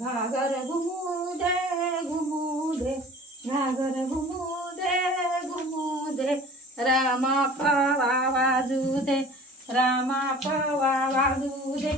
घागर घुमू दे घागर घुमू दे रामा पवा वाजू दे रामा पवा वाजू दे.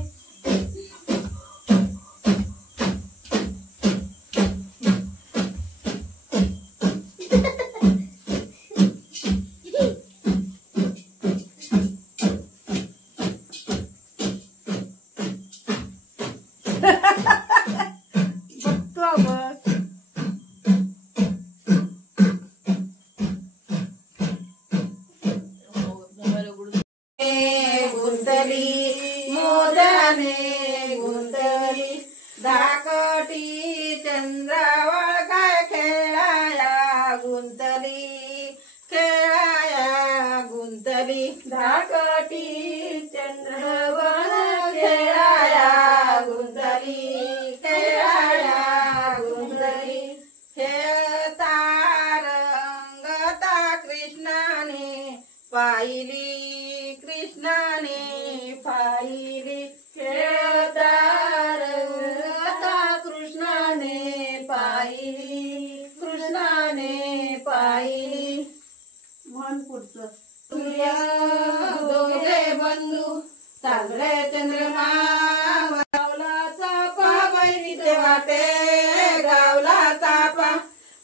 धाकटी चंद्रावळ काय खेळाया गुंतली धाकटी चंद्रावळ खेळाया गुंतली खेळता रंगता कृष्णाने पाहिली खेळता कृष्णाने पाहिली मन पुढचं. सूर्य दोघे बंधू चांगले चंद्रमा गावला चापा बहिणीचे वाटे गावला चापा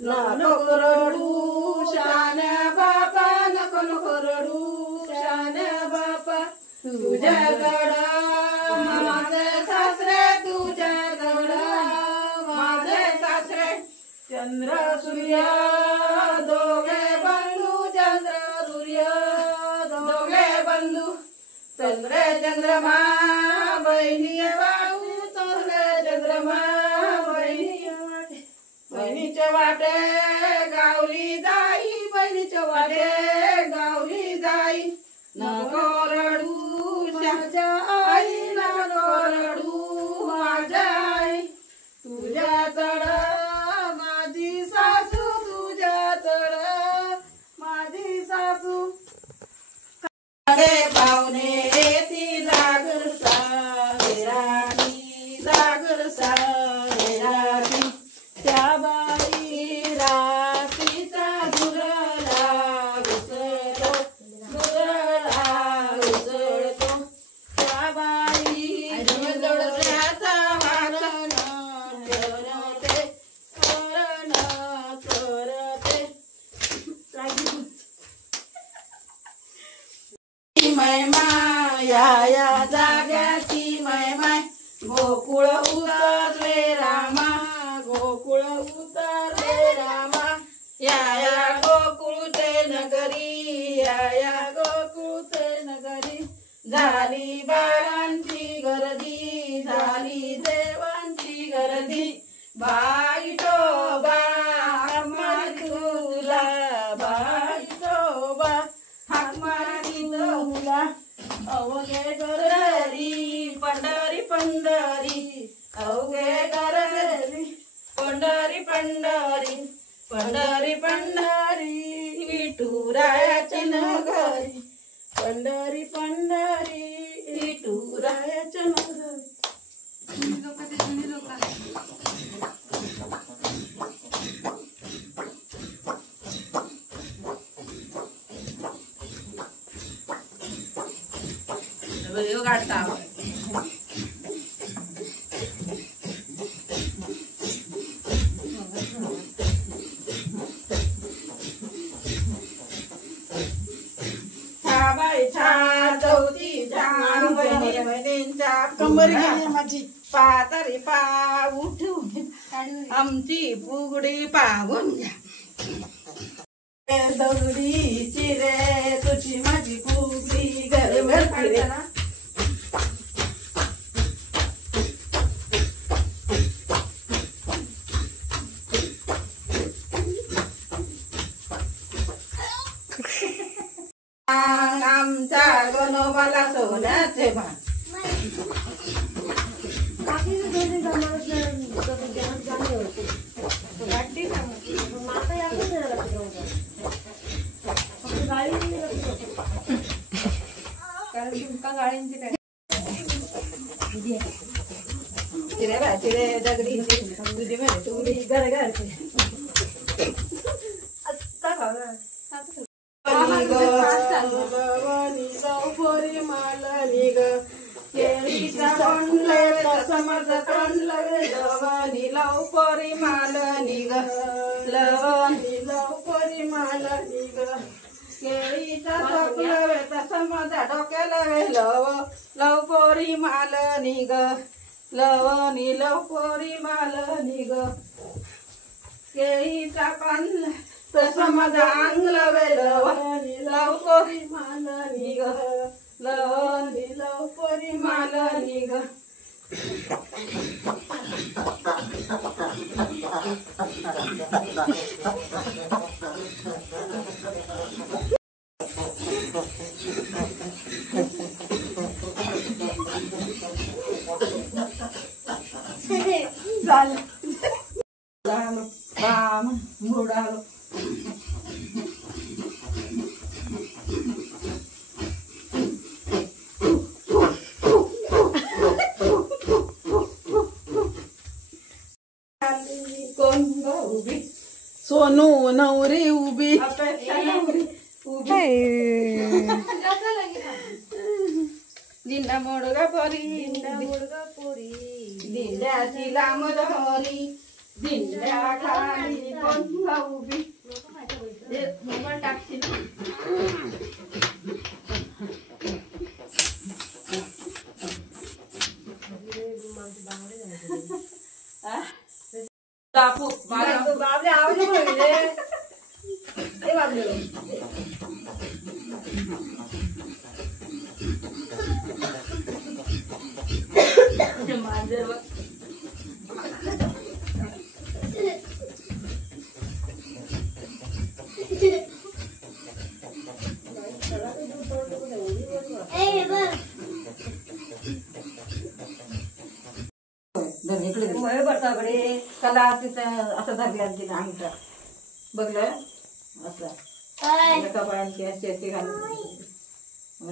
नको रडू शान्या बापा नको रडू शान्या बापा तुझ्याकडं माझे सासरे तुझ्याकडं माझे सासरे चंद्र सूर्य दोघे बंधू चंद्र सूर्य दोघे बंधू चंद्र चंद्रमा बहिणी भाऊ चंद्र चंद्रमा बहिणीच्या वाटे गावली जाई बहिणीच्या वाटे गावली जाई नको रडू माझ्या आई नको रडू माझ्या आई तुझ्या चढ माझी सासू तुझ्या चढ माझी सासू पाहुणे ती जागर साहेरानी त्या बाई रात्रीचा गुरला उसळतो त्या बाई जोडल्याचा महिमा या जाग्याची महिमा गोकुळ उतरले रामा गोकुळ उतरले रामा या गोकुळचे नगरी या गोकुळचे नगरी झाली बाळांची गर्दी झाली देवांची गर्दी बाईटोबा तुला बाईटोबा हाक मारी तुला अवघे गररी पंढरी अवघे गररी पंढरी विठुरायाच्या नगरी पंढरी विठुरायाच्या नगरी. व्हिडिओ काढता कंबर गेली माझी पातळी पाव उठून आमची फुगडी पावून घ्या दगडीची रे तुझी माझी फुगडी घरभर फिरे आमच्या गणोबाला सोन्याचे भान गाळींची काय राहते रे दगडी तुझी म्हणे तुगडी घर घरचे पोरी मालनी ग केळीचा तोंडले समज तोंडले लवणी लव पोरी मालनी ग लवणी लव पोरी मालनी ग केळीचा चोकलवे समज डोक्याला लव लव पोरी मालनी ग लवणी लव पोरी मालनी ग केळीचा पान समज अंगलवे लवणी लव पोरी मालनी ग लवणी लव पोरी मालनी ग झालं काम बुडालो कोण उभी सोनू नवरी उभी अपेक्षा नवरी उभी दिंडा मोडगा पोरी दिंड्याची लांब धरी दिंड्या खाली कोण उभी मोबाईल टाकशील बापू बाबले आवाज मांजर इकडे कला असं धरल्या तिला अंगठा बघलं असं कपाळांची अशी अशी घालून